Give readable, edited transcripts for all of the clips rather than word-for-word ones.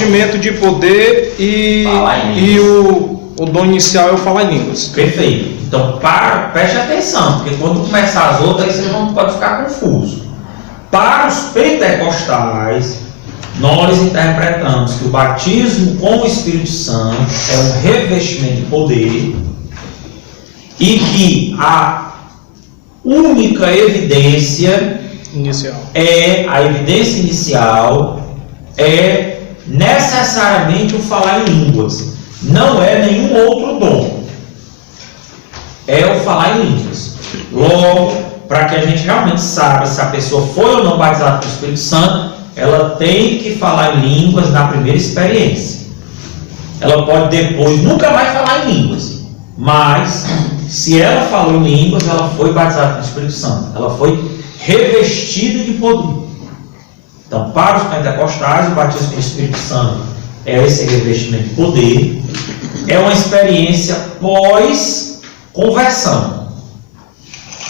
revestimento de poder e o dom inicial é o falar em línguas. Perfeito. Então, preste atenção, porque quando começar as outras, aí você não pode ficar confuso. Para os pentecostais, nós interpretamos que o batismo com o Espírito Santo é um revestimento de poder e que a única evidência a evidência inicial é necessariamente o falar em línguas. Não é nenhum outro dom. É o falar em línguas. Logo, para que a gente realmente saiba se a pessoa foi ou não batizada pelo Espírito Santo, ela tem que falar em línguas na primeira experiência. Ela pode depois nunca mais falar em línguas, mas se ela falou em línguas, ela foi batizada pelo Espírito Santo. Ela foi revestida de poder. Então, para os pentecostais, o batismo com o Espírito Santo é esse revestimento de poder. É uma experiência pós-conversão.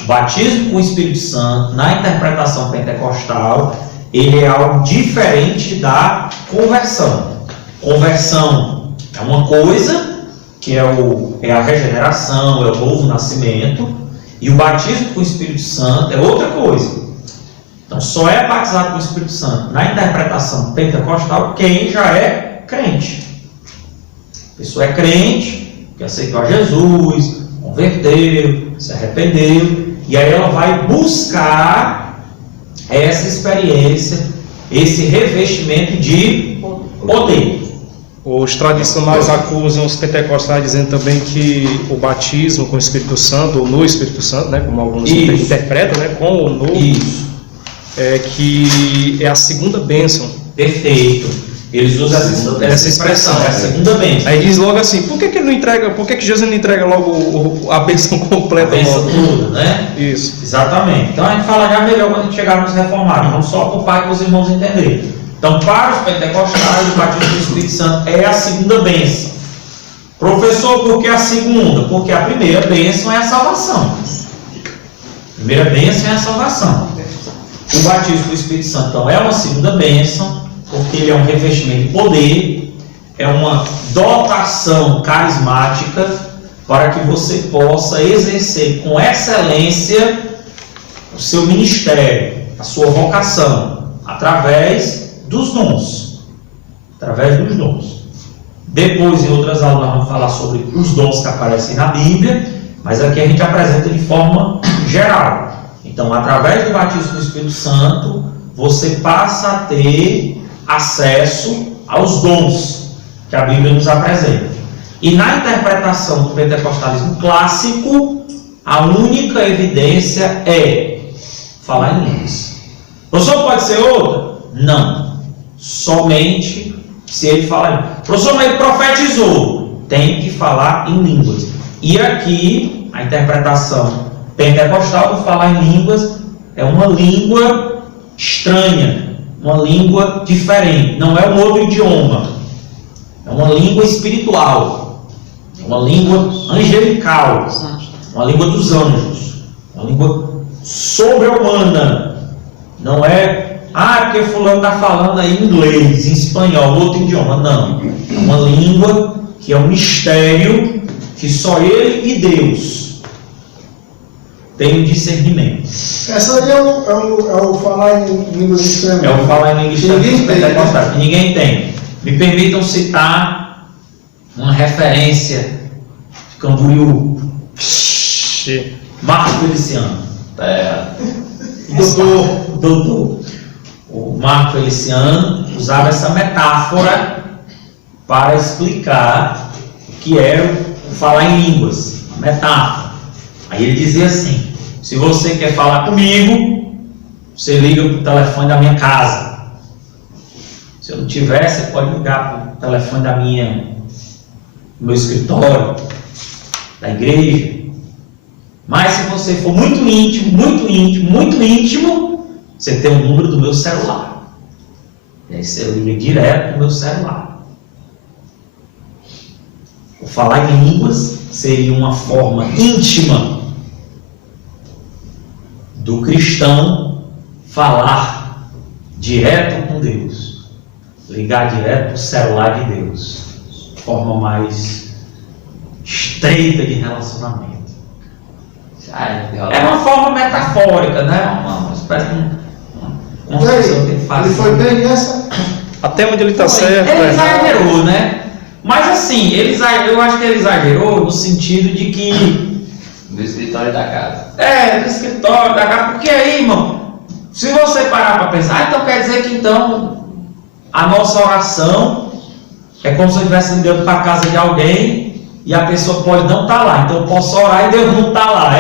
O batismo com o Espírito Santo, na interpretação pentecostal, ele é algo diferente da conversão. Conversão é uma coisa, que é a regeneração, é o novo nascimento, e o batismo com o Espírito Santo é outra coisa. Então, só é batizado com o Espírito Santo na interpretação pentecostal quem já é crente. A pessoa é crente, que aceitou a Jesus, converteu, se arrependeu, e aí ela vai buscar essa experiência, esse revestimento de poder. Os tradicionais acusam os pentecostais dizendo também que o batismo com o Espírito Santo, ou no Espírito Santo, né, como alguns interpretam, né, com ou no, que é a segunda bênção. Perfeito. Eles usam essa expressão, é a segunda bênção. Aí diz logo assim, por que ele não entrega, por que Jesus não entrega logo a bênção completa? A bênção toda, né? Isso. Exatamente. Então a gente fala já melhor quando a gente chegar nos reformados, não só para o pai, para os irmãos entenderem. Então, para os pentecostais, o batismo do Espírito Santo é a segunda bênção. Professor, por que a segunda? Porque a primeira bênção é a salvação. A primeira bênção é a salvação. O batismo do Espírito Santo, então, é uma segunda bênção, porque ele é um revestimento de poder, é uma dotação carismática para que você possa exercer com excelência o seu ministério, a sua vocação, através dos dons. Através dos dons. Depois, em outras aulas, nós vamos falar sobre os dons que aparecem na Bíblia, mas aqui a gente apresenta de forma geral. Então, através do batismo do Espírito Santo, você passa a ter acesso aos dons que a Bíblia nos apresenta. E na interpretação do pentecostalismo clássico, a única evidência é falar em línguas. Professor, pode ser outra? Não. Somente se ele falar. Professor, mas ele profetizou. Tem que falar em línguas. E aqui, a interpretação pentecostal do falar em línguas é uma língua estranha, uma língua diferente. Não é um outro idioma. É uma língua espiritual. É uma língua angelical. Uma língua dos anjos. Uma língua sobre-humana. Não é porque fulano está falando aí inglês, em espanhol, outro idioma. Não. É uma língua que é um mistério que só ele e Deus tem um discernimento. Essa aí é o falar em línguas estranhas. É o falar em línguas estranhas que ninguém tem. Me permitam citar uma referência de Camboriú. Marco Feliciano. Doutor. O Marco Feliciano usava essa metáfora para explicar o que era o falar em línguas. Metáfora. Aí ele dizia assim: se você quer falar comigo, você liga para o telefone da minha casa. Se eu não tiver, você pode ligar para o telefone do meu escritório, da igreja. Mas se você for muito íntimo, você tem o número do meu celular. E aí você liga direto no meu celular. O falar em línguas seria uma forma íntima do cristão falar direto com Deus. ligar direto para o celular de Deus, forma mais estreita de relacionamento. É uma forma metafórica, né? Uma espécie de uma função que ele faz. Ele foi bem nessa? Até onde ele está certo. Ele exagerou, né? Mas assim, eu acho que ele exagerou no sentido de que... Do escritório da casa. Do escritório da casa. Porque aí, irmão, se você parar para pensar, então quer dizer que então a nossa oração é como se eu estivesse ligando para a casa de alguém e a pessoa pode não estar lá. Então eu posso orar e Deus não está lá,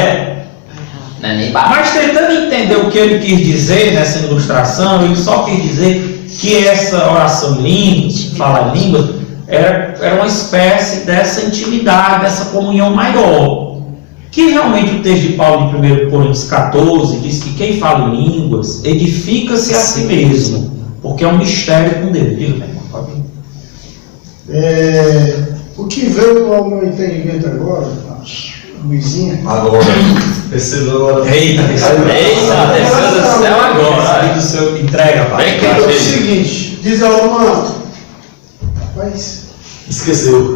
Não é nem baixo. Mas tentando entender o que ele quis dizer nessa ilustração, ele só quis dizer que essa oração em línguas, falar em línguas, era uma espécie dessa intimidade, dessa comunhão maior. Que realmente o texto de Paulo em 1 Coríntios 14 diz que quem fala em línguas edifica-se a si mesmo, porque é um mistério com Deus. Diga, meu irmão, pode ir. O que veio ao meu entendimento agora, Luizinha? Agora, recebeu agora. Eita, desceu do céu agora. Do seu entrega, pai. Vem cá, É o seguinte, diz a uma. Rapaz. Esqueceu.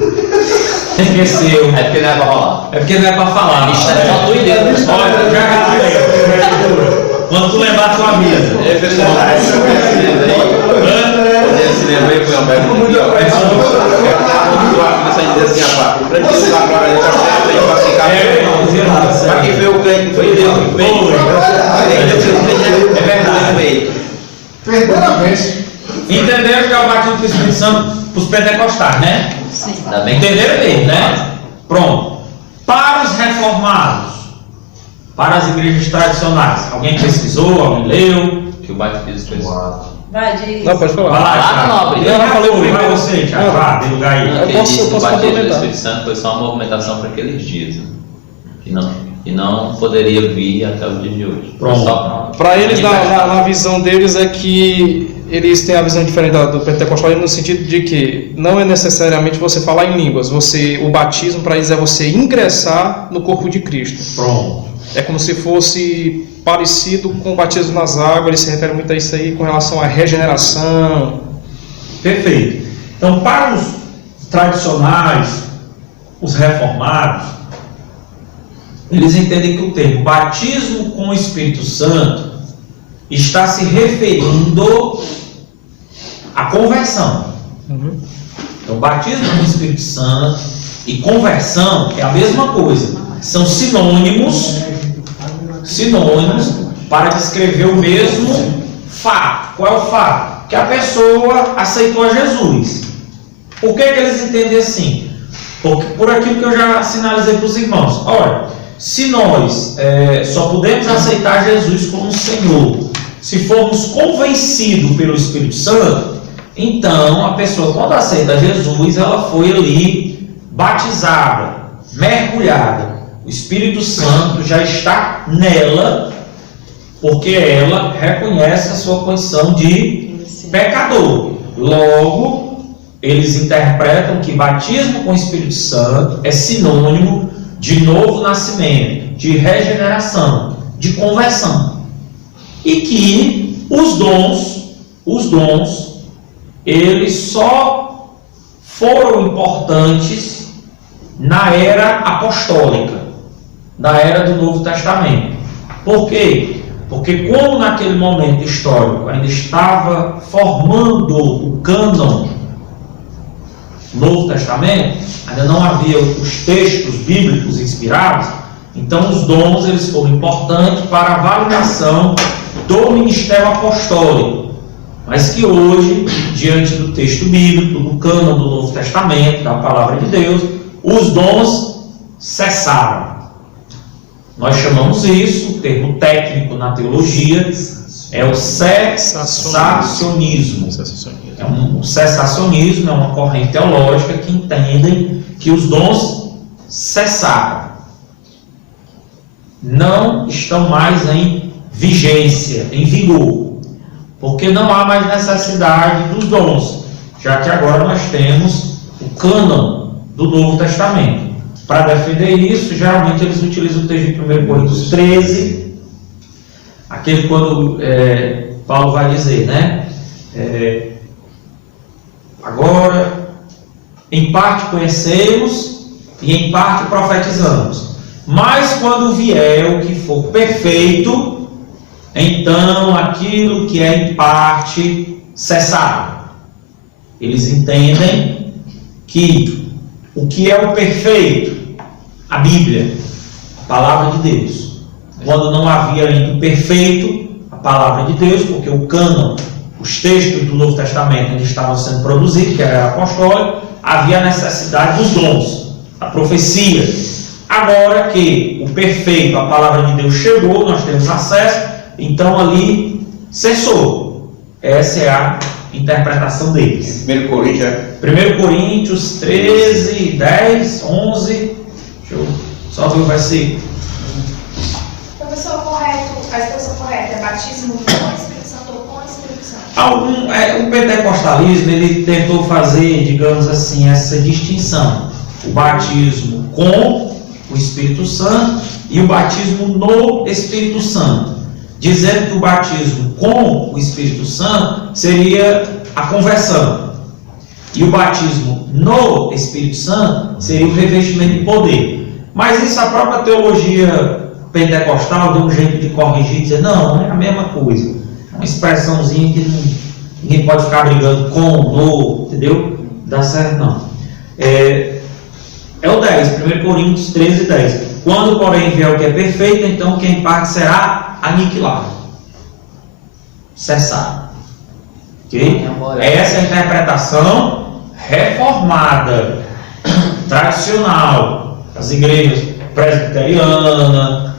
Esqueceu. É porque não é pra rolar. É porque não é pra falar. Só tu e Deus. Olha, já lembra. Quando tu lembrar a tua vida. É, pessoal. Esse cinema aí foi uma pergunta aqui, ó. Começa a dizer assim, rapaz, o crente que usar agora, ele tá certo, pra ficar. Pra quem veio o crente, foi Deus que veio. É verdade. Verdadeiramente. Entenderam que é o batismo do Espírito Santo para os pentecostais, né? Sim. Entenderam bem, né? Pronto. Para os reformados, para as igrejas tradicionais, alguém pesquisou, alguém leu? Que o batismo foi Vai, diz. Não, pode Vai falar. lá, Fala, Thiago. nobre. Eu já falei Não, primeiro não. você, Thiago. Vá, dê lugar aí. Eu posso o batismo do complementar. Espírito Santo foi só uma movimentação para aqueles dias, né? E não poderia vir até o dia de hoje. Pronto. Só Para eles, na visão deles, é que eles têm a visão diferente do pentecostal no sentido de que não é necessariamente você falar em línguas. O batismo para eles é você ingressar no corpo de Cristo. Pronto. É como se fosse parecido com o batismo nas águas. Eles se referem muito a isso aí com relação à regeneração. Perfeito. Então, para os tradicionais, os reformados, eles entendem que o termo batismo com o Espírito Santo está se referindo à conversão. Então, batismo com o Espírito Santo e conversão é a mesma coisa. São sinônimos para descrever o mesmo fato. Qual é o fato? Que a pessoa aceitou a Jesus. Por que eles entendem assim? Por aquilo que eu já sinalizei para os irmãos. Olha, se nós só podemos aceitar Jesus como Senhor se formos convencidos pelo Espírito Santo, então a pessoa, quando aceita Jesus, ela foi ali batizada, mergulhada. O Espírito Santo já está nela, porque ela reconhece a sua condição de pecador. Logo, eles interpretam que batismo com o Espírito Santo é sinônimo de novo nascimento, de regeneração, de conversão. E que os dons, eles só foram importantes na era apostólica, na era do Novo Testamento. Por quê? Porque como naquele momento histórico ainda estava formando o cânon Novo Testamento, ainda não havia os textos bíblicos inspirados, então os dons eles foram importantes para a validação do ministério apostólico, mas que hoje, diante do texto bíblico, do cânon do Novo Testamento, da palavra de Deus, os dons cessaram. Nós chamamos isso, o termo técnico na teologia, é o cessacionismo. O cessacionismo é uma corrente teológica que entendem que os dons cessaram, não estão mais em vigência, em vigor, porque não há mais necessidade dos dons, já que agora nós temos o cânon do Novo Testamento. Para defender isso, geralmente eles utilizam o texto de 1 Coríntios 13, aquele quando Paulo vai dizer, né? agora, em parte conhecemos e em parte profetizamos. Mas quando vier o que for perfeito, então aquilo que é em parte cessará. Eles entendem que o que é o perfeito? A Bíblia, a palavra de Deus. Quando não havia ainda o perfeito, a palavra de Deus, porque o cânon, os textos do Novo Testamento ainda estavam sendo produzidos, que era apostólico, havia a necessidade dos dons, a profecia. Agora que o perfeito, a palavra de Deus chegou, nós temos acesso, então ali cessou. Essa é a interpretação deles. 1 Coríntios, 1 Coríntios 13, 10, 11. Deixa eu só ver o versículo. Professor, correto, a expressão correta é batismo com o Espírito Santo ou com o Espírito Santo? O pentecostalismo ele tentou fazer, digamos assim, essa distinção: o batismo com o Espírito Santo e o batismo no Espírito Santo, dizendo que o batismo com o Espírito Santo seria a conversão e o batismo no Espírito Santo seria o revestimento de poder. Mas isso a própria teologia pentecostal deu um jeito de corrigir e dizer: não é a mesma coisa, é uma expressãozinha que ninguém pode ficar brigando com, no, entendeu? Dá certo não. É o 10, 1 Coríntios 13, 10. Quando, porém, vier o que é perfeito, então quem parte será aniquilado, cessado. Ok? Essa é a interpretação reformada, tradicional, das igrejas presbiteriana,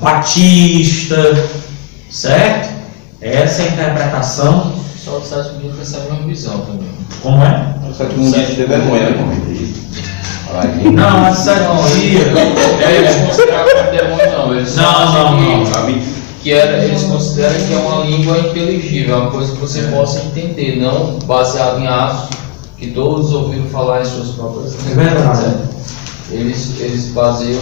batista, certo? Essa é a interpretação. Só o sétimo dia recebe uma visão também. Como é? o sétimo dia de vergonha, né? Não, mas sétimo dia. Eles consideravam como demônio, não. Eles eles consideram que é uma língua inteligível, é uma coisa que você possa entender, não baseado em atos que todos ouviram falar em suas próprias línguas. É verdade. Eles baseiam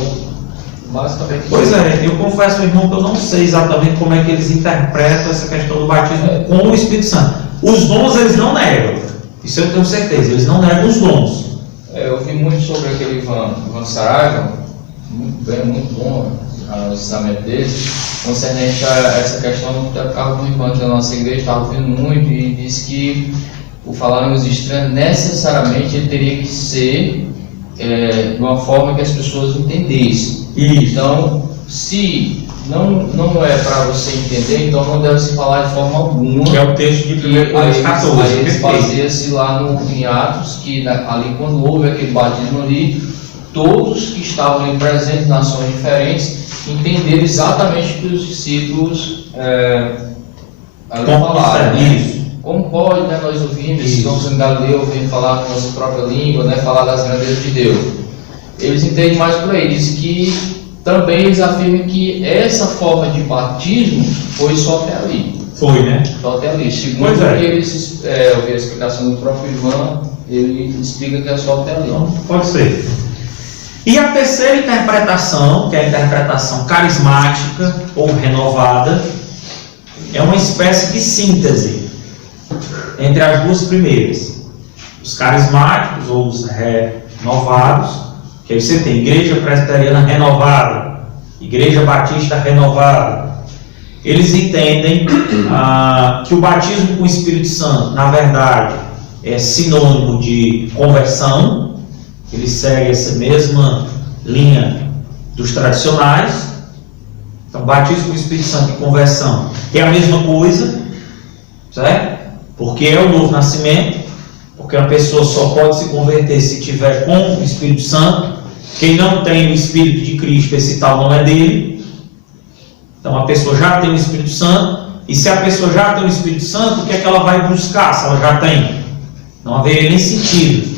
basicamente. Pois é, eu confesso, irmão, que eu não sei exatamente como é que eles interpretam essa questão do batismo com o Espírito Santo. Os dons eles não negam, isso eu tenho certeza, eles não negam os dons. Eu vi muito sobre aquele Ivan Saraiva, muito bom o ensinamento dele, concernente a essa questão do carro do irmão da nossa igreja, estava ouvindo muito e disse que o falar línguas estranhas necessariamente ele teria que ser de uma forma que as pessoas entendessem. Isso. Então, se não é para você entender, então não deve se falar de forma alguma. Que é o texto de 1 Coríntios 14. Aí eles baseiam-se lá em Atos, que ali quando houve aquele batismo ali, todos que estavam ali presentes, nações diferentes, entenderam exatamente o que os discípulos ali falaram. Isso. Como pode, né, nós ouvimos, se vamos em Galileu, ouvir falar com a nossa própria língua, né, falar das grandezas de Deus. Eles entendem mais por aí, diz que também eles afirmam que essa forma de batismo foi só até ali. Foi, né? Só até ali. Segundo que eles ouviram a explicação do próprio Ivan, ele explica que é só até ali. Então, pode ser. E a terceira interpretação, que é a interpretação carismática ou renovada, é uma espécie de síntese entre as duas primeiras. Os carismáticos ou os renovados, que aí você tem Igreja Presbiteriana Renovada, Igreja Batista Renovada. Eles entendem que o batismo com o Espírito Santo, na verdade, é sinônimo de conversão. Eles seguem essa mesma linha dos tradicionais. Então, batismo com o Espírito Santo e conversão é a mesma coisa, certo? Porque é o novo nascimento, porque uma pessoa só pode se converter se tiver com o Espírito Santo. Quem não tem o Espírito de Cristo, esse tal não é dele. Então a pessoa já tem o Espírito Santo, e se a pessoa já tem o Espírito Santo, o que é que ela vai buscar se ela já tem? Não haveria nem sentido,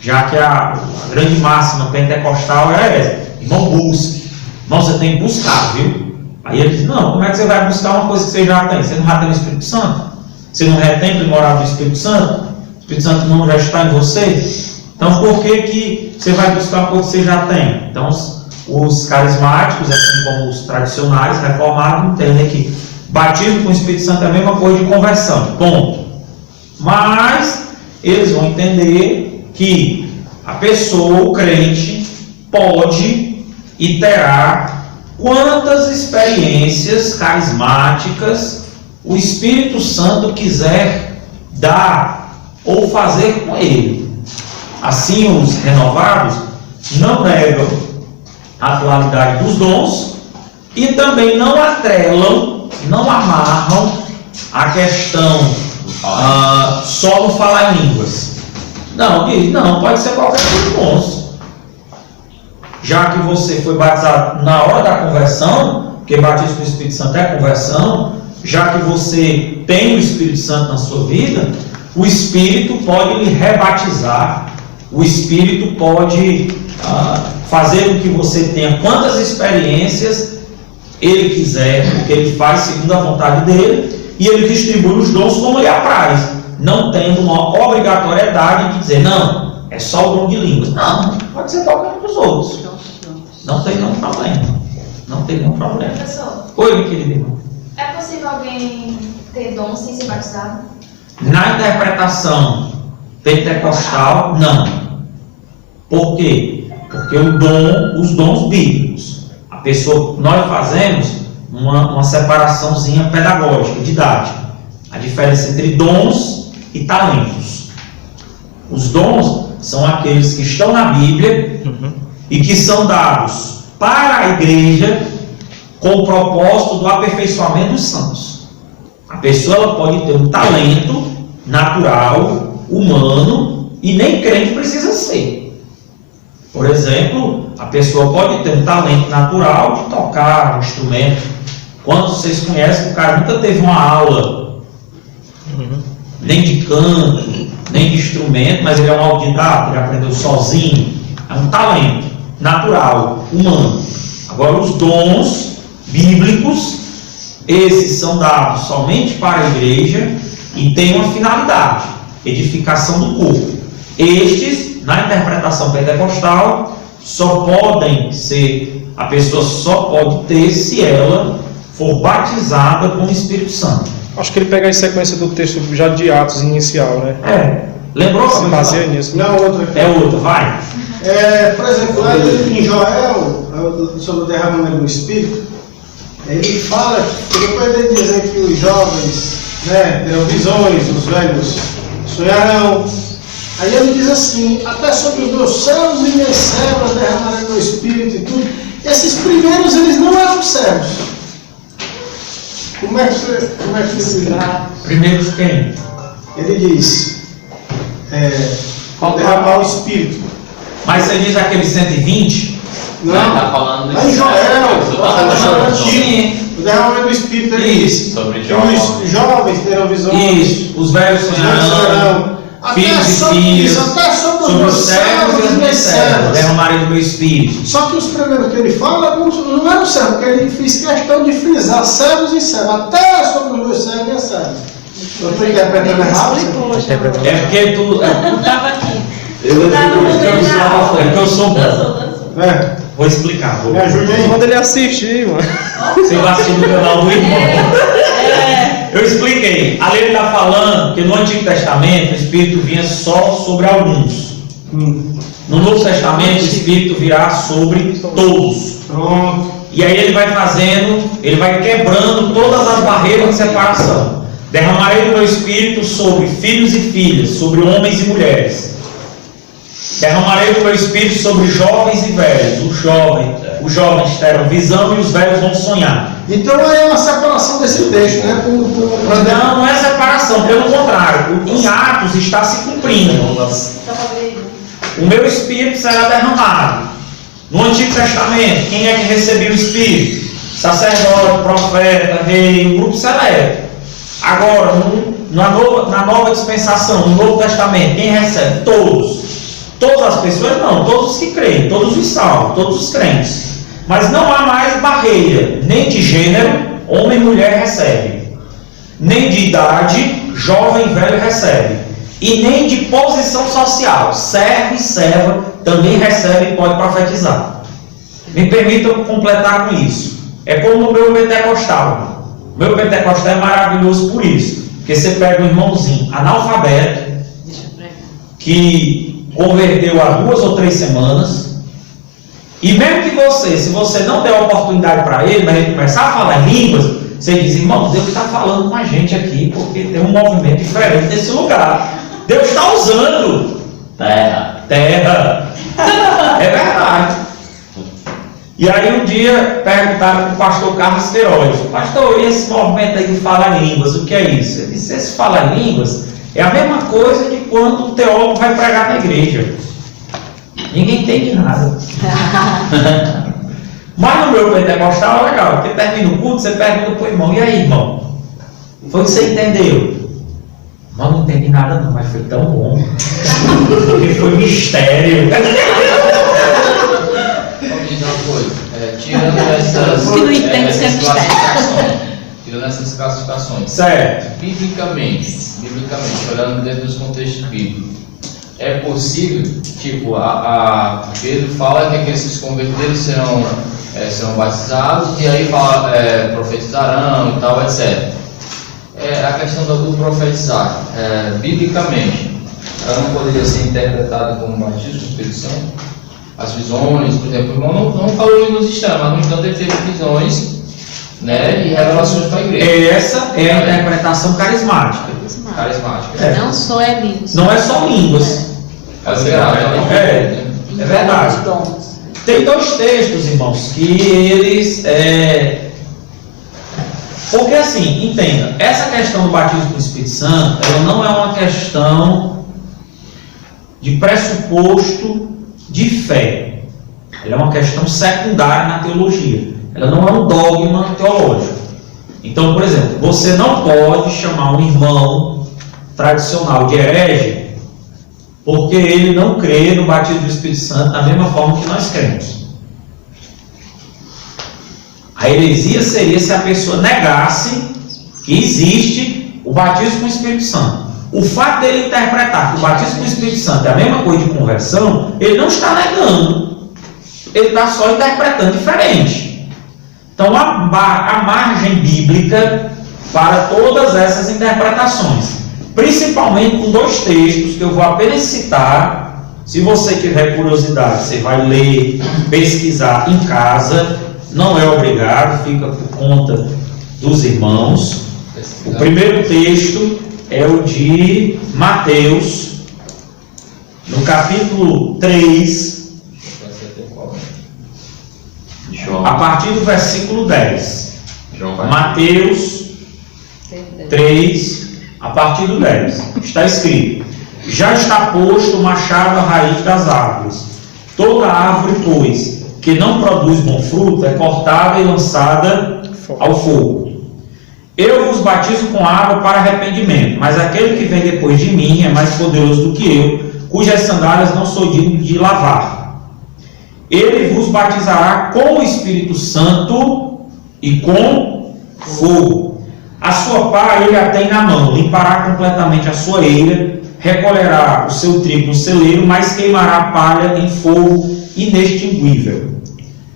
já que a grande máxima pentecostal era essa: irmão, busque. Irmão, você tem que buscar, viu? Aí ele diz: não, como é que você vai buscar uma coisa que você já tem? Você não já tem o Espírito Santo? Você não retém o primorado do Espírito Santo? O Espírito Santo não já está em você? Então por que você vai buscar uma coisa que você já tem? Então os carismáticos, assim como os tradicionais, reformados, entendem que batismo com o Espírito Santo é a mesma coisa de conversão, ponto. Mas eles vão entender que a pessoa, o crente, pode e terá quantas experiências carismáticas o Espírito Santo quiser dar ou fazer com ele. Assim, os renovados não negam a atualidade dos dons e também não atrelam, não amarram a questão só no falar em línguas. Não, pode ser qualquer tipo de dons. Já que você foi batizado na hora da conversão, porque batismo com o Espírito Santo é conversão, já que você tem o Espírito Santo na sua vida, o Espírito pode lhe rebatizar, o Espírito pode fazer com que você tenha quantas experiências ele quiser, porque ele faz segundo a vontade dele, e ele distribui os dons como lhe apraz, não tendo uma obrigatoriedade de dizer, não, é só o dom de línguas. Não, pode ser qualquer um dos outros. Não tem nenhum problema. Não tem nenhum problema. Professor, Oi, meu querido irmão. é possível alguém ter dom sem ser batizado? Na interpretação pentecostal, não. Por quê? Porque os dons bíblicos, nós fazemos uma separaçãozinha pedagógica, didática. A diferença entre dons e talentos. Os dons são aqueles que estão na Bíblia e que são dados para a igreja com o propósito do aperfeiçoamento dos santos. A pessoa ela pode ter um talento natural, humano, e nem crente precisa ser. Por exemplo, a pessoa pode ter um talento natural de tocar um instrumento. Quantos vocês conhecem, o cara nunca teve uma aula, nem de canto, nem de instrumento, mas ele é um autodidata, ele aprendeu sozinho. É um talento natural, humano. Agora, os dons bíblicos, esses são dados somente para a igreja e têm uma finalidade, edificação do corpo. Estes, na interpretação pentecostal, a pessoa só pode ter se ela for batizada com o Espírito Santo. Acho que ele pega a sequência do texto já de Atos inicial, né? Lembrou? Se baseia nisso. Não, outra aqui. É outra, vai. Por exemplo, lá em Joel, sobre o derramamento do Espírito, ele fala que depois de dizer que os jovens terão visões, os velhos sonharão. Aí ele diz assim, até sobre os meus céus e minhas servas derramarei meu Espírito e tudo. Esses primeiros, eles não eram servos. Como é que se dá? Primeiros quem? Ele diz, derramar o Espírito. Mas você diz aqueles 120? Não, Tá falando lá em Joel, Sim. o derramamento do Espírito, ele diz Sobre que os jovens terão visões, Isso, os velhos os velhos sonharão, até filhos e sobre filhas, isso, até sobre os sobre os meus servos e as minhas servas, derramarei do meu Espírito. Só que os primeiros que ele fala não eram servos, porque ele fez questão de frisar servos e servos, até sobre os meus servos e minhas servas. Eu estou interpretando errado? É porque tu. Estava aqui. É porque eu sou bom. Vou explicar. Me ajude aí. Manda ele assistir, mano. Você vai assistir no canal do irmão. Eu expliquei. Ali ele está falando que no Antigo Testamento o Espírito vinha só sobre alguns. No Novo Testamento o Espírito virá sobre todos. Pronto. E aí ele vai fazendo, ele vai quebrando todas as barreiras de separação. Derramarei do meu Espírito sobre filhos e filhas, sobre homens e mulheres. Derramarei do meu Espírito sobre jovens e velhos. Os jovens terão visão e os velhos vão sonhar. Então aí é uma separação desse texto, né? Não é separação, pelo contrário. Em Atos está se cumprindo. O meu Espírito será derramado. No Antigo Testamento, quem é que recebeu o Espírito? Sacerdote, profeta, rei, um grupo seleto. Agora, na nova dispensação, no Novo Testamento, quem recebe? Todos. Todas as pessoas não, todos os que creem, todos os salvos, todos os crentes. Mas não há mais barreira, nem de gênero, homem e mulher recebe. Nem de idade, jovem e velho recebe. E nem de posição social, servo e serva também recebe e pode profetizar. Me permitam completar com isso. É como o meu pentecostal. O meu pentecostal é maravilhoso por isso. Porque você pega um irmãozinho analfabeto, que converteu há 2 ou 3 semanas, e mesmo que você, se você não der oportunidade para ele, mas ele começar a falar em línguas, você diz, irmão, Deus está falando com a gente aqui, porque tem um movimento diferente nesse lugar. Deus está usando terra. É verdade. E aí um dia perguntaram para o pastor Carlos Queiroz, pastor, e esse movimento aí de falar em línguas, o que é isso? Ele disse, esse falar em línguas é a mesma coisa que quando um teólogo vai pregar na igreja. Ninguém entende nada. Mas no meu pentecostal é legal, porque termina o culto, você pergunta para o irmão, e aí, irmão? Foi o que você entendeu? Mas não entendi nada não, mas foi tão bom. Porque foi mistério. Tirando essas, que não entende ser classificações, tirando essas classificações, Certo. biblicamente, olhando dentro dos contextos bíblicos, é possível, tipo, a Pedro fala que aqueles que se converteram serão batizados, e aí fala, profetizarão e tal, etc. A questão do profetizar, biblicamente, ela não poderia ser interpretada como batismo do Espírito Santo? As visões, por exemplo, o irmão não falou em línguas estranhas, mas no entanto ele teve visões, né, e revelações para a igreja. Essa é a interpretação carismática. Carismática. Não só é línguas. Não é só línguas. É verdade. Tem 2 textos, irmãos, que eles... Porque assim, entenda, essa questão do batismo com o Espírito Santo, ela não é uma questão de pressuposto de fé. Ela é uma questão secundária na teologia. Ela não é um dogma teológico. Então, por exemplo, você não pode chamar um irmão tradicional de herege porque ele não crê no batismo do Espírito Santo da mesma forma que nós cremos. A heresia seria se a pessoa negasse que existe o batismo com o Espírito Santo. O fato dele interpretar que o batismo com o Espírito Santo é a mesma coisa de conversão, ele não está negando, ele está só interpretando diferente. Então há margem bíblica para todas essas interpretações, principalmente com 2 textos que eu vou apenas citar. Se você tiver curiosidade, você vai ler, pesquisar em casa, não é obrigado, fica por conta dos irmãos. O primeiro texto é o de Mateus, no capítulo 3, a partir do versículo 10. Mateus 3, a partir do 10. Está escrito: já está posto o machado à raiz das árvores. Toda árvore, pois, que não produz bom fruto, é cortada e lançada ao fogo. Eu vos batizo com água para arrependimento, mas aquele que vem depois de mim é mais poderoso do que eu, cujas sandálias não sou digno de lavar. Ele vos batizará com o Espírito Santo e com fogo. A sua pá ele a tem na mão, limpará completamente a sua eira, recolherá o seu trigo no celeiro, mas queimará a palha em fogo inextinguível.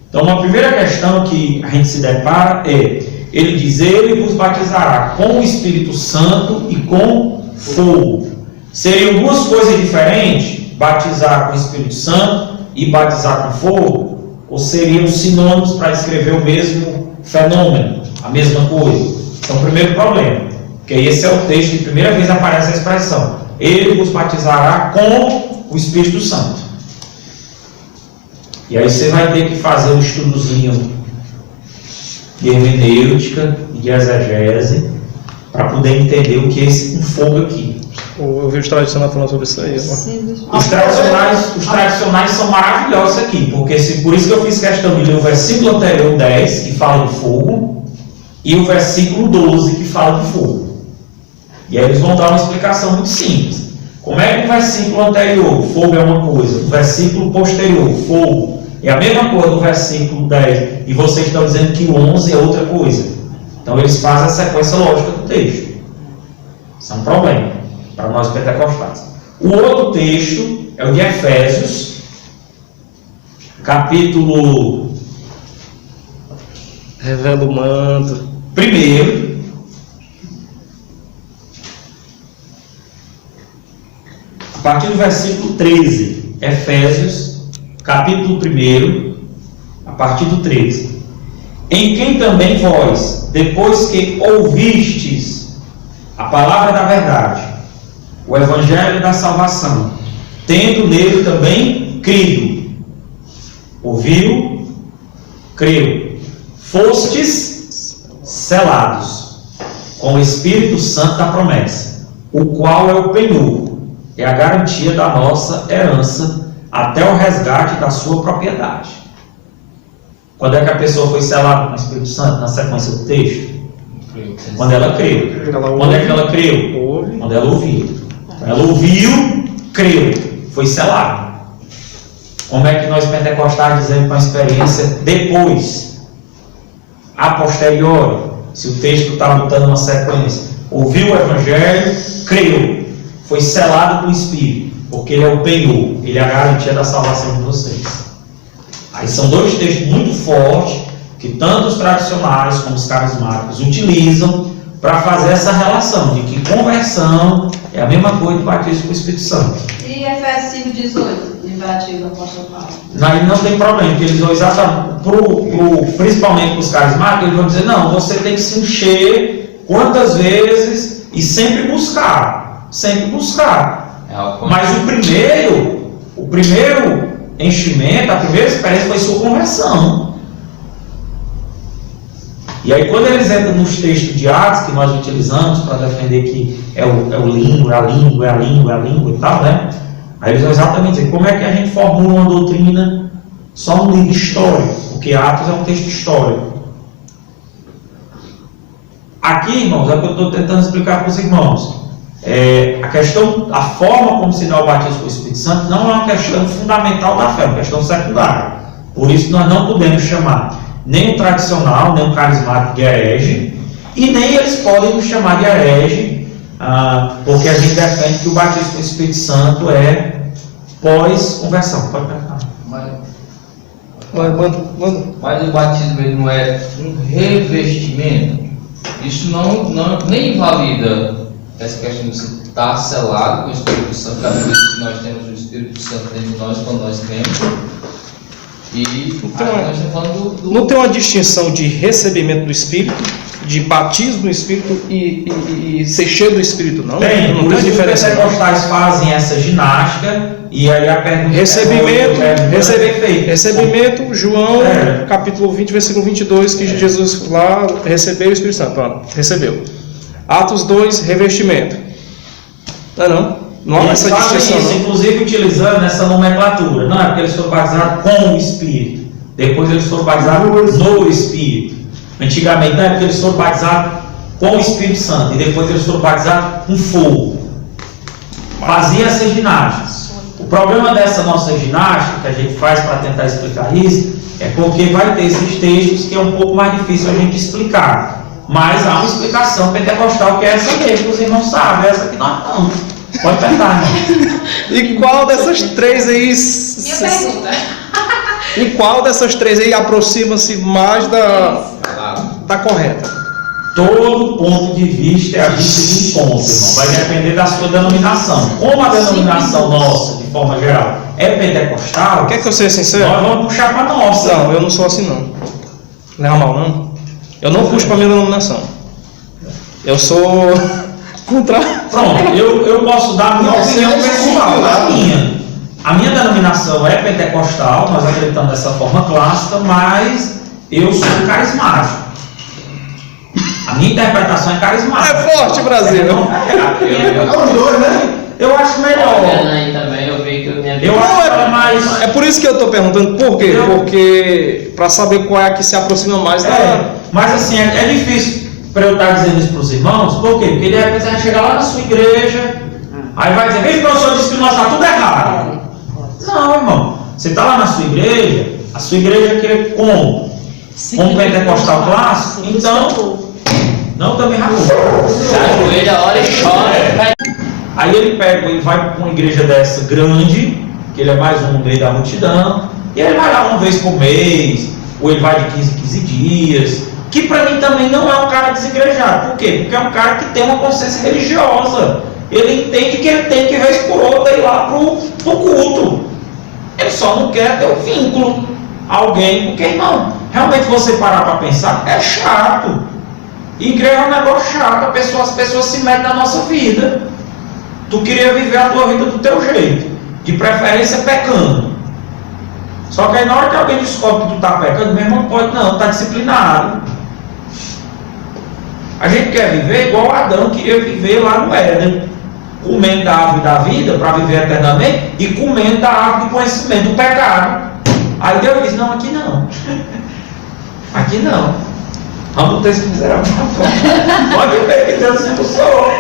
Então, uma primeira questão que a gente se depara é: ele diz, ele vos batizará com o Espírito Santo e com fogo. Seriam 2 coisas diferentes? Batizar com o Espírito Santo e batizar com fogo? Ou seriam sinônimos para escrever o mesmo fenômeno, a mesma coisa? Então, o primeiro problema, porque esse é o texto que primeira vez aparece a expressão: ele vos batizará com o Espírito Santo. E aí você vai ter que fazer um estudozinho de hermenêutica e de exegese para poder entender o que é esse com fogo aqui. Eu vi os tradicionais falando sobre isso aí. Os tradicionais são maravilhosos aqui, porque por isso que eu fiz questão de ler o versículo anterior 10, que fala de fogo, e o versículo 12, que fala de fogo. E aí eles vão dar uma explicação muito simples. Como é que o versículo anterior, fogo é uma coisa, o versículo posterior, fogo, é a mesma coisa do versículo 10, e vocês estão dizendo que o 11 é outra coisa. Então eles fazem a sequência lógica do texto. Isso é um problema para nós pentecostais. O outro texto é o de Efésios, capítulo... Revela o manto. 1, partir do versículo 13, Efésios, capítulo 1, a partir do 13. Em quem também vós, depois que ouvistes a palavra da verdade, o evangelho da salvação, tendo nele também crido, ouviu, creu, fostes selados com o Espírito Santo da promessa, o qual é o penhor, é a garantia da nossa herança até o resgate da sua propriedade. Quando é que a pessoa foi selada com o Espírito Santo, na sequência do texto? Quando ela creu. Quando é que ela creu? Quando ela ouviu. Ela ouviu, creu, foi selada. Como é que nós pentecostais dizemos com a experiência depois, a posteriori, se o texto está botando uma sequência? Ouviu o evangelho, creu, foi selado com o Espírito, porque ele é o penhor, ele é a garantia da salvação de vocês. Aí são dois textos muito fortes que tanto os tradicionais como os carismáticos utilizam para fazer essa relação de que conversão é a mesma coisa do batismo com o Espírito Santo. E Efésios 5,18, de batismo do apóstolo Paulo? Aí não tem problema, porque eles vão exatamente, principalmente para os carismáticos, eles vão dizer, não, você tem que se encher quantas vezes e sempre buscar. Sempre buscar. Mas o primeiro enchimento, a primeira experiência foi sua conversão. E aí quando eles entram nos textos de Atos, que nós utilizamos para defender que é o língua, é a língua, é a língua, é a língua e tal, né? Aí eles vão exatamente dizer, como é que a gente formula uma doutrina só no livro histórico? Porque Atos é um texto histórico. Aqui, irmãos, é o que eu estou tentando explicar para os irmãos. A questão, a forma como se dá o batismo com o Espírito Santo não é uma questão fundamental da fé, é uma questão secundária. Por isso nós não podemos chamar nem o tradicional, nem o carismático de herege, e nem eles podem nos chamar de herege, porque a gente defende que o batismo com o Espírito Santo é pós-conversão. Pode perguntar. Mas o batismo ele não é um revestimento? Isso nem invalida essa questão de você estar selado com o Espírito Santo, cada vez que nós temos o Espírito Santo dentro de nós, quando nós cremos. E então, nós estamos falando não tem uma distinção de recebimento do Espírito, de batismo no Espírito e ser cheio do Espírito, não? Tem, não por tem isso diferença. Os pentecostais fazem essa ginástica, e aí a pergunta recebimento, João, capítulo 20, versículo 22, que Jesus lá recebeu o Espírito Santo. Pronto, recebeu. Atos 2, revestimento. Não há essa distinção. Isso, inclusive utilizando essa nomenclatura. Não é porque eles foram batizados com o Espírito. Depois eles foram batizados no Espírito. Antigamente não é porque eles foram batizados com o Espírito Santo. E depois eles foram batizados com fogo. Fazia essa ginástica. O problema dessa nossa ginástica que a gente faz para tentar explicar isso é porque vai ter esses textos que é um pouco mais difícil a gente explicar. Mas há uma explicação pentecostal que é essa mesmo, os irmãos sabem, essa que nós não. Pode tentar, né? E qual dessas três aí? Minha pergunta. E qual dessas três aí aproxima-se mais da correta? Todo ponto de vista é a vista de encontro, irmão. Vai depender da sua denominação. Como a denominação nossa, de forma geral, é pentecostal, Quer que eu seja sincero? nós vamos puxar para a nossa. Não, eu não sou assim não. Leva mal não. Eu não puxo para minha denominação. Eu sou contra. Pronto, eu posso dar a minha opinião pessoal, a minha denominação é pentecostal, nós acreditamos dessa forma clássica, mas eu sou carismático. A minha interpretação é carismática. É forte, Brasil. Os dois, né? Eu acho melhor. aí também, eu vi que eu minha Eu acho que ela é mais. É por isso que eu estou perguntando por quê? Porque para saber qual é a que se aproxima mais da. Mas assim, é difícil para eu estar dizendo isso para os irmãos, por quê? Porque de repente você vai chegar lá na sua igreja, aí vai dizer, veja, o professor disse que nós está tudo errado. Não, irmão. Você está lá na sua igreja, a sua igreja quer como? Como pentecostal clássico? Então, não também ajoelha, ora e chora. Aí ele vai para uma igreja dessa grande, que ele é mais um no meio da multidão, e ele vai lá uma vez por mês, ou ele vai de 15 em 15 dias, que para mim também não é um cara desigrejado. Por quê? Porque é um cara que tem uma consciência religiosa. ele entende que ele tem que vez por outra ir lá pro culto. Ele só não quer ter o vínculo. Alguém, porque irmão, realmente você parar para pensar, é chato. Igreja é um negócio chato, as pessoas se metem na nossa vida. Tu queria viver a tua vida do teu jeito, de preferência pecando. Só que aí na hora que alguém descobre que tu está pecando, meu irmão, não pode não, está disciplinado. A gente quer viver igual Adão queria viver lá no Éden, comendo da árvore da vida para viver eternamente e comendo da árvore do conhecimento do pecado. Aí Deus diz, não, aqui não. Aqui não. Vamos ter esse miserável. Pode ver que Deus expulsou.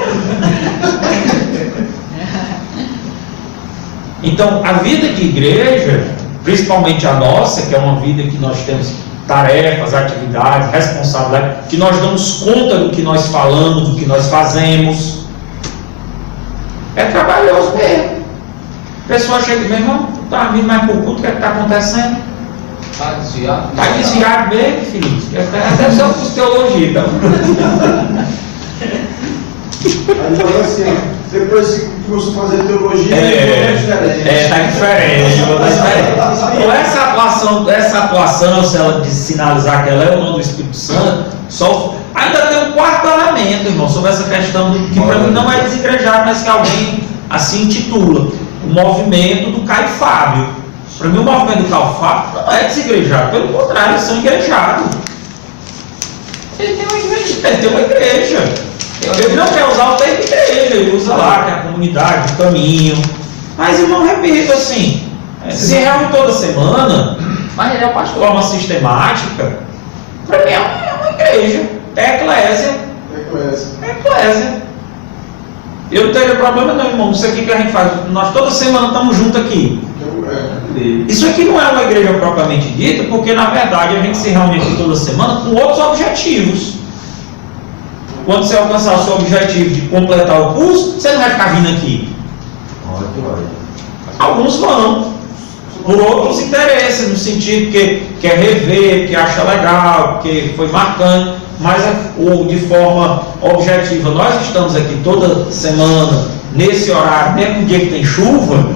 Então, a vida de igreja, principalmente a nossa, que é uma vida que nós temos tarefas, atividades, responsabilidades, que nós damos conta do que nós falamos, do que nós fazemos, é trabalhoso mesmo. A pessoa chega e diz, meu irmão, tu tá vindo mais pro culto, o que é que está acontecendo? Está desviado. Está desviado mesmo, filho. Deve ser um curso de teologia, então. Então, assim, depois que começou a fazer teologia, Está diferente. Então, essa atuação, se ela sinalizar que ela é o nome do Espírito Santo, ainda tem um quarto elemento, irmão, sobre essa questão, que para mim não é desigrejado, mas que alguém assim intitula, o movimento do Caio Fábio. Para mim, o movimento do Caio Fábio não é desigrejado, pelo contrário, eles são igrejados. Ele tem uma igreja. Ele não quer usar o termo igreja, ele usa lá, que é a comunidade, o caminho. Mas, irmão, repito, assim, se reúne toda semana, Mas ele é o pastor. de forma sistemática, para mim é uma igreja, é eclésia. É eclésia. Eu não teria problema não, irmão, isso aqui que a gente faz, nós toda semana estamos juntos aqui. Isso aqui não é uma igreja propriamente dita, porque na verdade a gente se reúne aqui toda semana com outros objetivos. Quando você alcançar o seu objetivo de completar o curso, você não vai ficar vindo aqui. Alguns vão, por outros interesses, no sentido que quer rever, que acha legal, que foi marcante, mas de forma objetiva. Nós estamos aqui toda semana, nesse horário, mesmo no dia que tem chuva,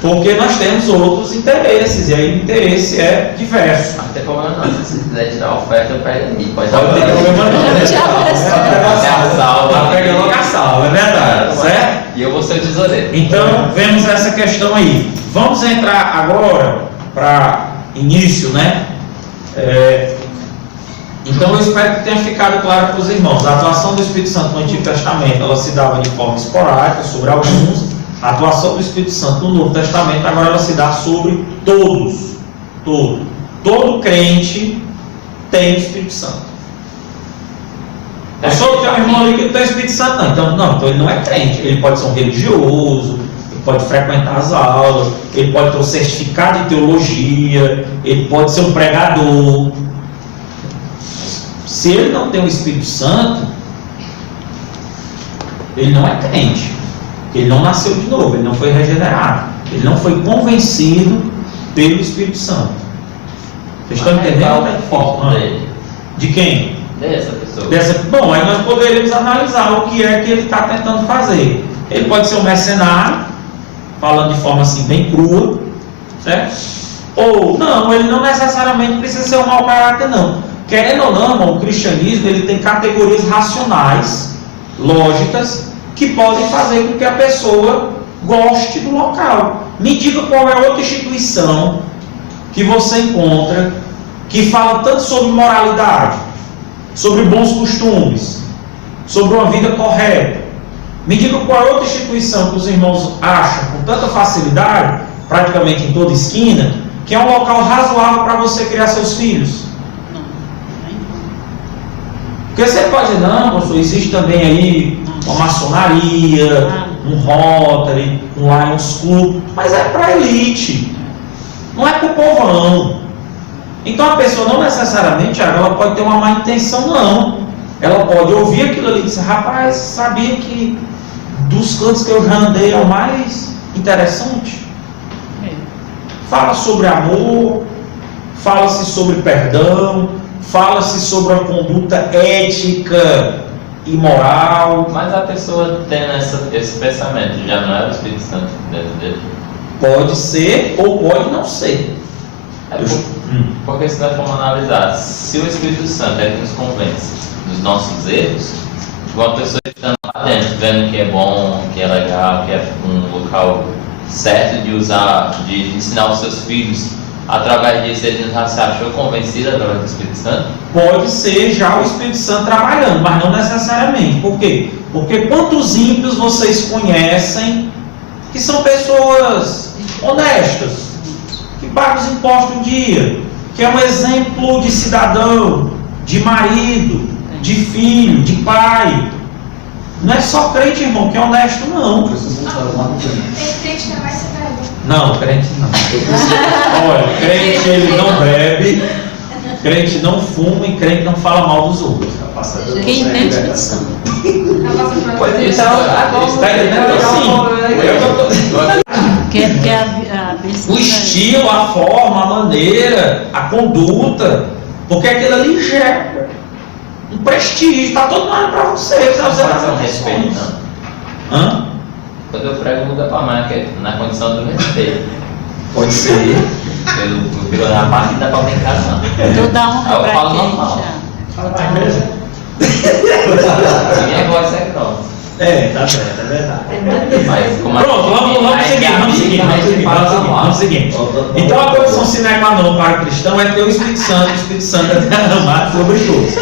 porque nós temos outros interesses, e aí o interesse é diverso. Não tem problema não, se quiser tirar a oferta, eu pego ali. Pode Não tem problema não. Tá Pega logo a salva, é verdade, certo? E eu vou ser o tesoureiro. Então, vemos essa questão aí. Vamos entrar agora para início, né? Então, eu espero que tenha ficado claro para os irmãos. A atuação do Espírito Santo no Antigo Testamento, ela se dava de forma esporádica sobre alguns. A atuação do Espírito Santo no Novo Testamento, agora ela se dá sobre todos. Todo crente tem o Espírito Santo. É só o teu irmão ali que não tem o Espírito Santo, não. Então ele não é crente. Ele pode ser um religioso, ele pode frequentar as aulas, ele pode ter um certificado de teologia, ele pode ser um pregador. Se ele não tem o Espírito Santo, ele não é crente. Ele não nasceu de novo, ele não foi regenerado, ele não foi convencido pelo Espírito Santo. Vocês estão entendendo? Qual é o foco dele? De quem? Dessa pessoa. Bom, aí nós poderíamos analisar o que é que ele está tentando fazer. Ele pode ser um mercenário, falando de forma assim bem crua, certo? Ou não, ele não necessariamente precisa ser um mau caráter, não. Querendo ou não, irmão, o cristianismo ele tem categorias racionais, lógicas, que podem fazer com que a pessoa goste do local. Me diga qual é outra instituição que você encontra que fala tanto sobre moralidade, sobre bons costumes, sobre uma vida correta. Me diga qual é outra instituição que os irmãos acham com tanta facilidade, praticamente em toda esquina, que é um local razoável para você criar seus filhos. Porque você pode dizer, não, pastor, existe também aí uma maçonaria, um Rotary, um Lions Club, mas é para elite, não é para o povão. Então a pessoa não necessariamente ela pode ter uma má intenção, não. Ela pode ouvir aquilo ali e dizer, rapaz, sabia que dos cantos que eu já andei é o mais interessante? Fala sobre amor, fala-se sobre perdão, fala-se sobre a conduta ética imoral. Mas a pessoa tendo esse pensamento, já não é o Espírito Santo dentro dele? Pode ser ou pode não ser. Porque se nós formos analisar, se o Espírito Santo é que nos convence dos nossos erros, uma pessoa estando lá dentro, vendo que é bom, que é legal, que é um local certo de usar, de ensinar os seus filhos, através disso ele já se achou convencido através do Espírito Santo? Pode ser já o Espírito Santo trabalhando, mas não necessariamente. Por quê? Porque quantos ímpios vocês conhecem que são pessoas honestas, que pagam os impostos em dia, que é um exemplo de cidadão, de marido, de filho, de pai? Não é só crente, irmão, que é honesto, não. Tem crente que é mais severo. Não, crente não. Olha, crente ele não bebe, crente não fuma e crente não fala mal dos outros. Quem tem Espírito Santo? Está entendendo assim? Que a bênção O estilo, a forma, a maneira, a conduta, porque aquilo ali gera um prestígio, está todo mundo para você. Você Não respeito, não. Hã? Quando eu prego, muda para mais, que é na condição do respeito. Pode ser. Pelo na parte da comunicação. Tu dá honra Aí eu pra falo quem normal. já. Fala pra igreja. A minha voz é grossa. Tá certo, é verdade. Mas como Pronto, vamos seguir. Então a condição sine qua non para o cristão é ter o Espírito Santo é derramado sobre todos.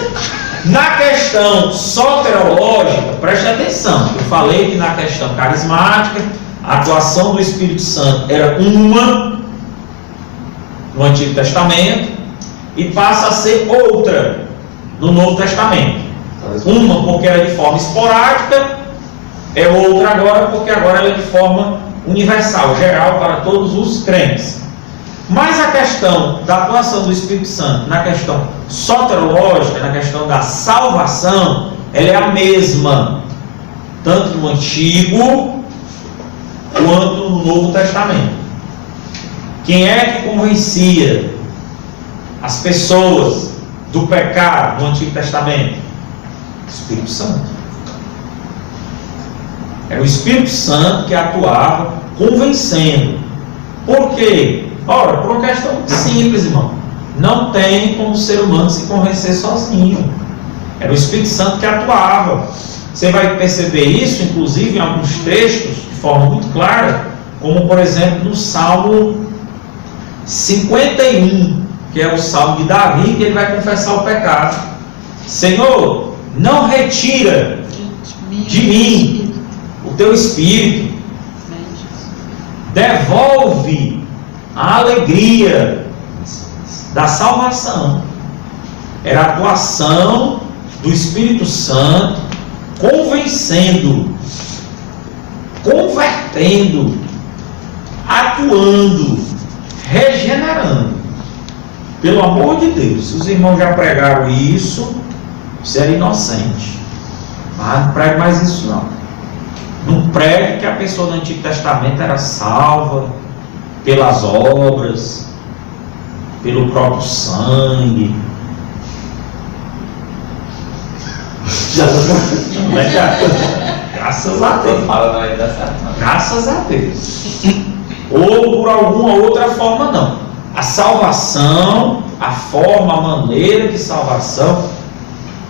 Na questão soterológica, preste atenção, eu falei que na questão carismática, a atuação do Espírito Santo era uma no Antigo Testamento e passa a ser outra no Novo Testamento. Uma porque era de forma esporádica, é outra agora porque agora ela é de forma universal, geral para todos os crentes. Mas a questão da atuação do Espírito Santo na questão soterológica, na questão da salvação, ela é a mesma, tanto no Antigo quanto no Novo Testamento. Quem é que convencia as pessoas do pecado no Antigo Testamento? O Espírito Santo. Era o Espírito Santo que atuava convencendo. Por quê? Ora, por uma questão muito simples, irmão. Não tem como o ser humano se convencer sozinho. Era o Espírito Santo que atuava. Você vai perceber isso, inclusive, em alguns textos, de forma muito clara, como, por exemplo, no Salmo 51, que é o Salmo de Davi, que ele vai confessar o pecado. Senhor, não retira de mim o teu Espírito. Devolve a alegria da salvação. Era a atuação do Espírito Santo convencendo, convertendo, atuando, regenerando. Pelo amor de Deus, se os irmãos já pregaram isso, você era inocente. Mas não pregue mais isso não. Não pregue que a pessoa do Antigo Testamento era salva pelas obras, pelo próprio sangue. Graças a Deus. Graças a Deus. Ou por alguma outra forma, não. A salvação, a forma, a maneira de salvação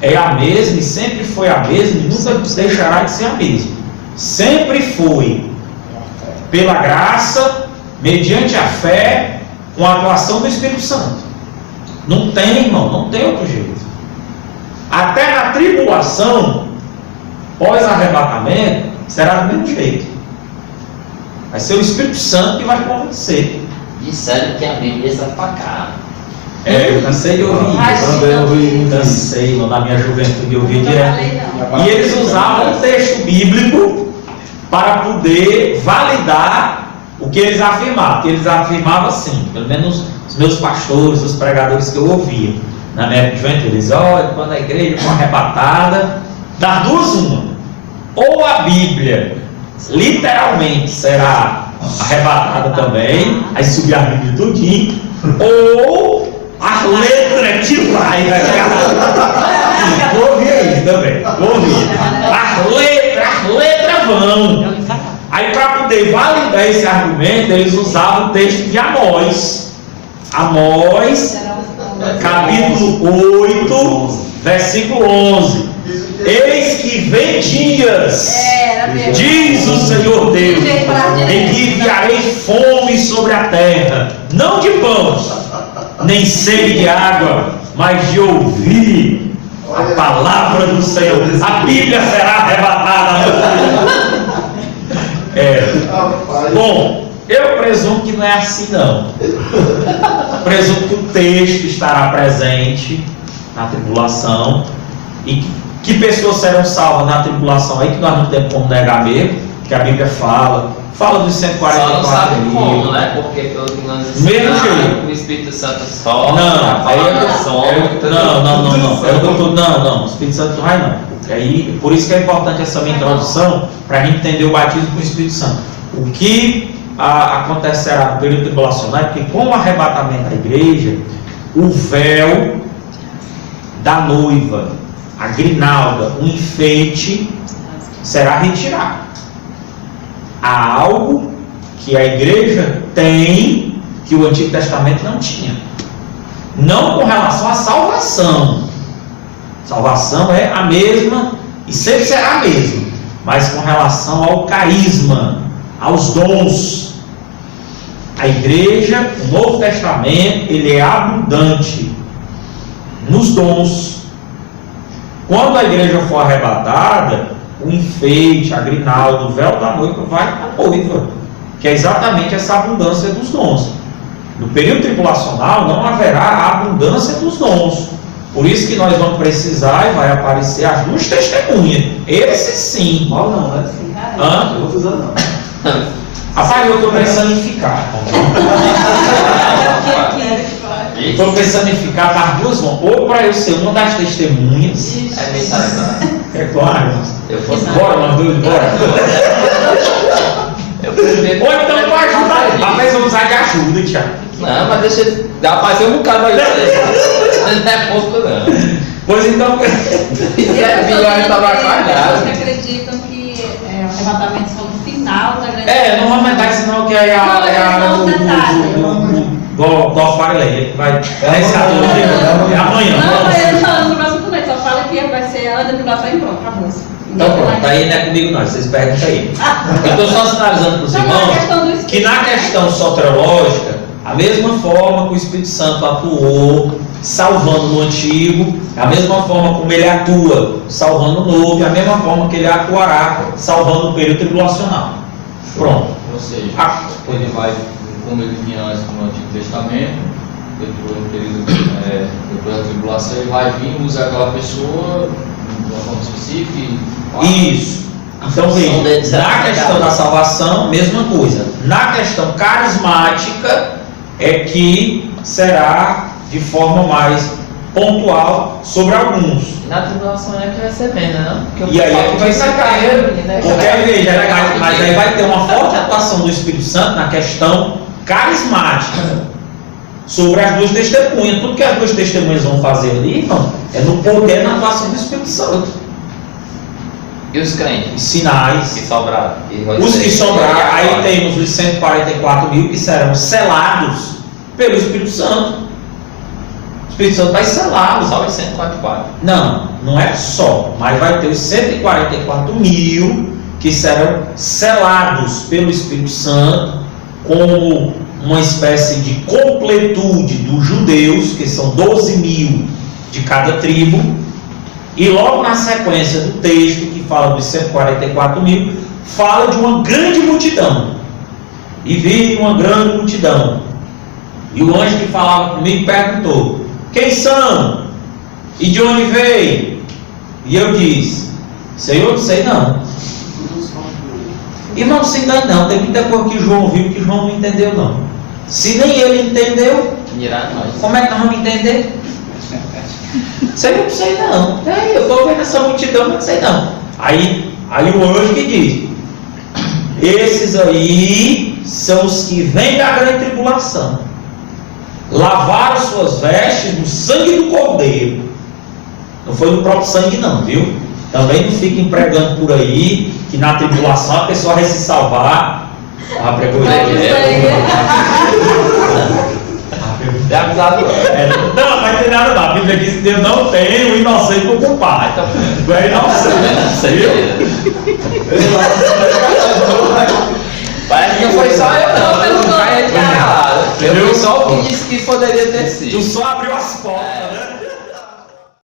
é a mesma e sempre foi a mesma e nunca deixará de ser a mesma. Sempre foi pela graça, mediante a fé, com a atuação do Espírito Santo. Não tem, irmão, não tem outro jeito. Até na tribulação, pós-arrebatamento, será do mesmo jeito. Vai ser o Espírito Santo que vai convencer. Disseram que a Bíblia é sapacada. Eu cansei de ouvir isso. Cansei, na minha juventude eu ouvi direto. E eles usavam um texto bíblico para poder validar o que eles afirmavam. Porque eles afirmavam assim, pelo menos os meus pastores, os pregadores que eu ouvia na minha juventude, eles olha, quando a igreja for arrebatada, das duas uma, ou a Bíblia literalmente será arrebatada também, aí subir a Bíblia tudinho, ou a letra que vai. Eu ouvi isso, então velho. As letras vão. Aí, para poder validar esse argumento, eles usavam o texto de Amós. Amós, capítulo 8, versículo 11. Eis que vem dias, diz o Senhor Deus, em que enviarei fome sobre a terra, não de pão, nem sede de água, mas de ouvir a palavra do Senhor. A Bíblia será arrebatada. Bom, eu presumo que não é assim não. Presumo que o texto estará presente na tribulação. E que pessoas serão salvas na tribulação aí, que nós não temos como negar mesmo, que a Bíblia fala dos 144 Só não sabe mil. como, né? Porque pelo que nós Mesmo ensinamos, jeito. o Espírito Santo só Não, aí não. o Espírito Santo não vai não. Aí, por isso que é importante essa minha introdução, para a gente entender o batismo com o Espírito Santo. O que acontecerá no período tribulacional é porque, com o arrebatamento da igreja, o véu da noiva, a grinalda, o enfeite, será retirado. Há algo que a igreja tem que o Antigo Testamento não tinha. Não com relação à salvação. Salvação é a mesma e sempre será a mesma, mas com relação ao carisma, aos dons. A igreja, o Novo Testamento, ele é abundante nos dons. Quando a igreja for arrebatada, o enfeite, a grinalda, o véu da noiva vai para a noiva, que é exatamente essa abundância dos dons. No período tribulacional não haverá a abundância dos dons. Por isso que nós vamos precisar e vai aparecer as duas testemunhas. Esse sim. Mal não, né? Hã? Eu vou precisar não. Rapaz, eu estou pensando em ficar. Estou pensando em ficar para as duas vão. Ou para eu ser uma das testemunhas. É mentira. É claro. Eu fosse Bora, nós dois, bora. Ou então para ajudar. Rapaz, vamos usar de ajuda, Tiago. Não, mas deixa. Dá pra fazer um bocado aí. Não é pouco, não. Pois então. Isso é melhor estar Pessoas acordado. que acreditam que o arrebatamento só no final da grande. Não vamos entrar isso não, que é a do Alfarelei. Vai. É amanhã. Não, eu não falo no próximo turno, só fala que vai ser a tribulação e pronto, acabou. Então pronto, aí não é comigo não, vocês perguntam aí. Eu estou só sinalizando para os irmãos que na questão soteriológica, a mesma forma que o Espírito Santo atuou salvando no Antigo, a mesma forma como ele atua salvando no Novo, e a mesma forma que ele atuará salvando o período tribulacional. Pronto. Ou seja, ele vai, como ele vinha antes no Antigo Testamento, depois do período, depois da tribulação, ele vai vir usar aquela pessoa de uma forma específica. Isso. Então, veja, na questão da salvação, mesma coisa. Na questão carismática, é que será de forma mais pontual sobre alguns. Na tribulação é que vai ser menos, não? E aí é que vai ser carreira. Porque veja, mas aí vai ter uma forte atuação do Espírito Santo na questão carismática sobre as duas testemunhas. Tudo que as duas testemunhas vão fazer ali, irmão, é no poder, na atuação do Espírito Santo. E os crentes? Sinais. Que sobraram. Os que sobraram, aí temos os 144 mil que serão selados pelo Espírito Santo. O Espírito Santo vai selá-los. Só os 144. Não é só, mas vai ter os 144 mil que serão selados pelo Espírito Santo como uma espécie de completude dos judeus, que são 12 mil de cada tribo. E logo na sequência do texto, que fala dos 144 mil, fala de uma grande multidão. E vi uma grande multidão. E o anjo que falava comigo perguntou: quem são? E de onde veio? E eu disse: Senhor, não sei não. Irmão, não se engane não. Tem muita coisa que João viu que João não entendeu não. Se nem ele entendeu, como é que nós vamos entender? Sei, não sei não. Eu estou vendo essa multidão, mas não sei não. Aí o anjo que diz: esses aí são os que vêm da grande tribulação. Lavaram suas vestes no sangue do Cordeiro Não foi no próprio sangue não, viu? Também não fica empregando por aí, que na tribulação a pessoa vai se salvar. Ah, pregou É avisado. Não, não vai ter nada não. A Bíblia diz que Deus não tem o inocente por culpar. Então, não é inocente, viu? Parece que não foi só eu não, não vai calado. Eu fui só o que disse que poderia ter sido. Tu só abriu as portas, né?